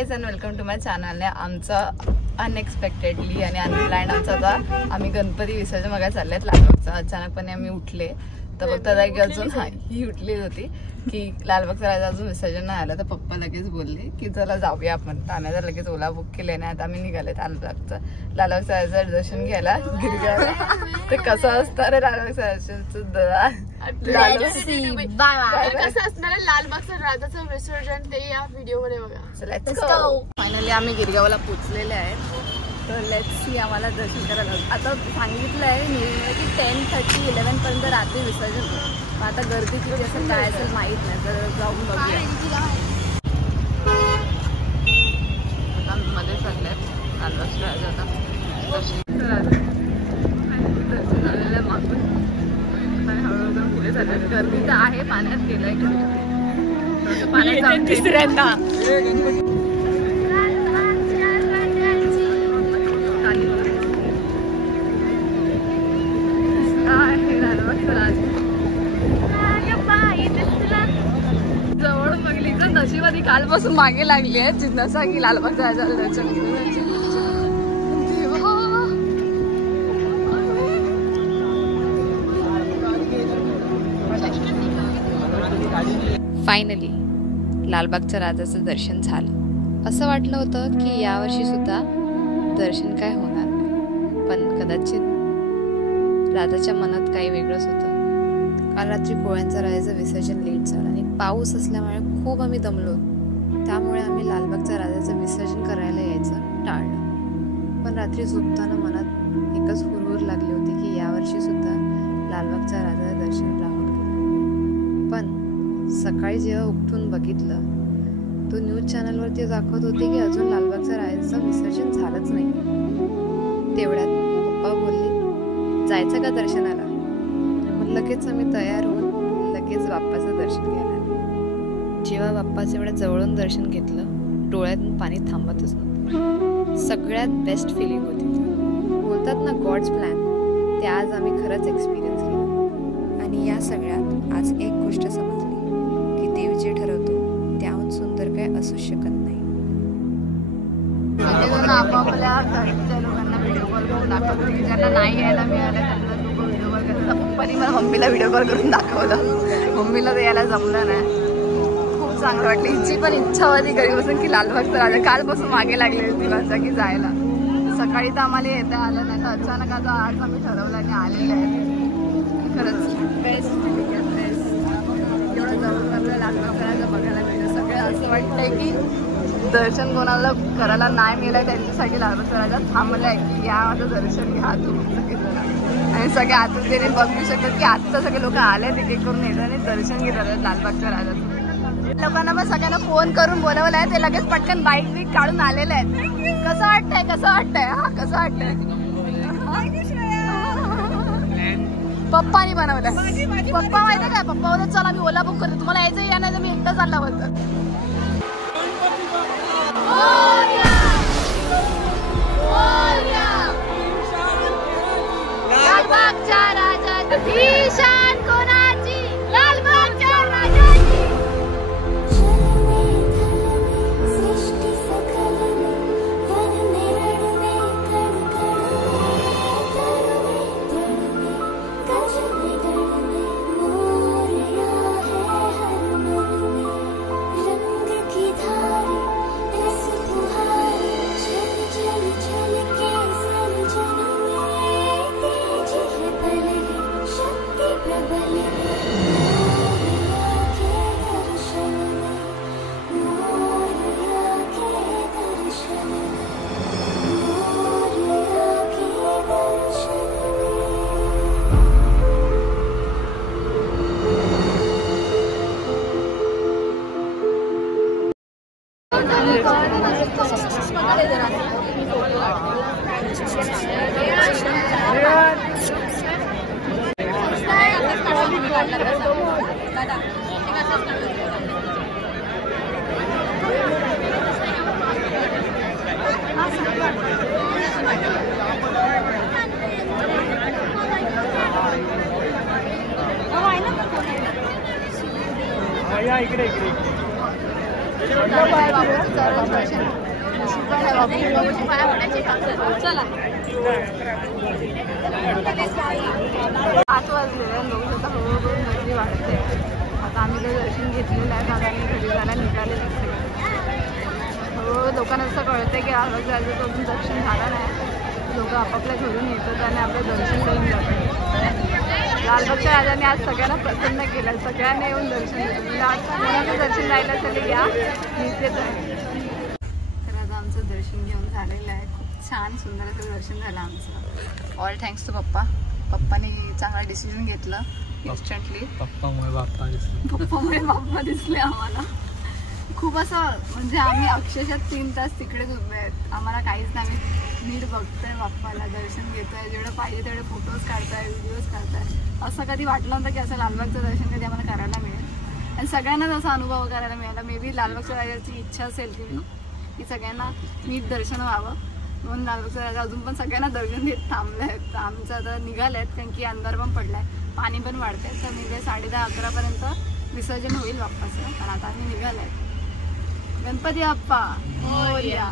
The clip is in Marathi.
Guys and welcome to my channel. आमचा अनएक्सपेक्टेडली आणि अनप्लॅन्ड आमचा आता आम्ही गणपती विसर्जन बघायला चाललेत लालबागचा. अचानकपणे आम्ही उठले तर फक्त अजून ही उठली होती की लालबागचा राजा अजून विसर्जन नाही आलं. तर पप्पा लगेच बोलले की चला जाऊया आपण. तर आम्ही लगेच ओला बुक केले नाही. आता आम्ही निघाले लालबागचा राजाचं दर्शन घ्यायला गिरगावला. तर कसं असतं रे लालबागचं दर्शनचं कसं असणार लालबागचा राजाचं विसर्जन ते या व्हिडिओ मध्ये बघा. फायनली आम्ही गिरगावला पोहोचलेले आहेत. तर लेट्स सी आम्हाला दर्शन करायला आता सांगितलं आहे की 10:30 11 पर्यंत रात्री विसर्जन होतं. मग आता गर्दी किती असेल काय असेल माहीत नाही. तर जाऊन बघूया. आता मध्ये चालले लालबागच्या राजाचा दर्शन झालेलं मागून हळूहळू पुढे चालले. गर्दी तर आहे. पाण्यात गेलंय पाण्यात तिसऱ्यांदा जवळून बघली तर नशिबाने कालपासून मागे लागली आहे जिज्ञासा की लालबागचा राजाला दर्शन फायनली लालबागच्या राजाचं दर्शन झालं. असं वाटलं होतं की यावर्षी सुद्धा दर्शन काय होणार नाही, पण कदाचित राजाच्या मनात काही वेगळंच होतं. काल रात्री कोळ्यांचा राजाचं विसर्जन लेट झालं आणि पाऊस असल्यामुळे खूप आम्ही दमलो. त्यामुळे आम्ही लालबागच्या राजाचं विसर्जन करायला यायचं टाळलं. पण रात्री झोपताना मनात एकच हुरहुर लागली होती की यावर्षी सुद्धा लालबागच्या राजाचं दर्शन राहून गेलं. पण सकाळी जेव्हा उठून बघितलं तो न्यूज चॅनलवरती दाखवत होते की अजून लालबागच्या राजाचं विसर्जन झालंच नाही. तेवढ्यात पप्पा बोलले जायचं का दर्शनाला. मग लगेच आम्ही तयार होऊन लगेच बाप्पाचं दर्शन घ्यायला. जेव्हा बाप्पाचं एवढ्या जवळून दर्शन घेतलं डोळ्यातून पाणी थांबतच नव्हतं. सगळ्यात बेस्ट फिलिंग होती. बोलतात ना गॉड्स प्लॅन, ते आज आम्ही खरंच एक्सपिरियन्स केलं. आणि या सगळ्यात आज एक गोष्ट समजली की देव जे ठरवतो त्याहून सुंदर काय असू शकत नाही. आपापल्या घरच्या लोकांना व्हिडिओ कॉल करून दाखवतो की ज्यांना नाही यायला मिळालं त्यांना लोक व्हिडिओ कॉल करतात. पप्पानी मला मम्मीला व्हिडिओ कॉल करून दाखवलं. मम्मीला तर यायला जमलं नाही. खूप चांगलं वाटलं. हिची पण इच्छा होती घरी बसून की लालबागचा राजा कालपासून मागे लागले होती माझ्या की जायला. सकाळी तर आम्हाला येता आलं नाही. तर अचानक आता आज आम्ही ठरवलं आणि आलेलं आहे. खरंच बेस्ट बेस्ट. एवढं जवळून आपल्याला लालबागचा राजा बघायला मिळतं. सगळं असं वाटतंय की दर्शन कोणाला करायला नाही मिळालं त्यांच्यासाठी लालबागचा राजा थांबलाय की या माझं दर्शन घ्या तुम्ही. आणि सगळे आतुरतेने बघू शकतात की आता सगळे लोक आले तिकीट करून येतात आणि दर्शन घेतात लालबागच्या राजाचं. लोकांना पण सगळ्यांना फोन करून बोलवलं आहे. ते लगेच पटकन बाईक बीक काढून आलेले आहेत. कसं वाटतंय कसं वाटतंय हा कसं वाटतंय. पप्पानी बनवलं. पप्पा माहिती काय पप्पा बोलत चला मी ओला बुक करतो तुम्हाला यायचं या नाही तर मी एकटा चालला होतं. लालबागच्या राजाची शान कोणाची लालबागच्या राजाची. इकडे इकडे बाबाचं चरण दर्शन पण आहे. बाबाची पाया पडायची का? चला 8 वाजलेले लोक आता हळूहळू गर्दी वाढते. आता आम्ही ते दर्शन घेतलेलं आहे. आता आम्ही घरी जायला निघालेलं आहे. हळूहळू लोकांना असं कळतं की आवाज जायचं तर अजून दर्शन झालं नाही. लोक आपापल्या घरून येतात आणि आपलं दर्शन करून जातात. लालबागच्या राजाने आज सगळ्यांना प्रसन्न केलं. सगळ्यांना येऊन दर्शन घेतलं. म्हणजे आज कोणाचं दर्शन जायला असेल या इथेच आहे. तर आता आमचं दर्शन घेऊन झालेलं आहे. खूप छान सुंदर असं दर्शन झालं आमचं. ऑल थँक्स टू पप्पा. पप्पानी चांगला डिसिजन घेतलं इन्स्टंटली. पप्पामुळे बाप्पा दिसले आम्हाला. खूप असं म्हणजे आम्ही अक्षरशः 3 तास तिकडेच उभे आहेत. आम्हाला काहीच नाही. आम्ही नीट बघतोय बाप्पाला, दर्शन घेतोय, जेवढं पाहिजे तेवढे फोटोज काढताय, व्हिडिओज काढताय. असं कधी वाटलं नव्हतं की असं लालबागचं दर्शन कधी आम्हाला करायला मिळेल आणि सगळ्यांनाच असा अनुभव करायला मिळाला. मे बी लालबागच्या राजाची इच्छा असेल की सगळ्यांना नीट दर्शन व्हावं म्हणून लालबागचा राजा अजून पण सगळ्यांना दर्शन घेत थांबले आहेत. आमचं आता निघाले आहेत कारण की अंधार पण पडलाय, पाणी पण वाढतंय. तर मी 10:30-11पर्यंत विसर्जन होईल बाप्पाचं. पण आता आम्ही निघाले आहेत. गणपती बाप्पा मोरया.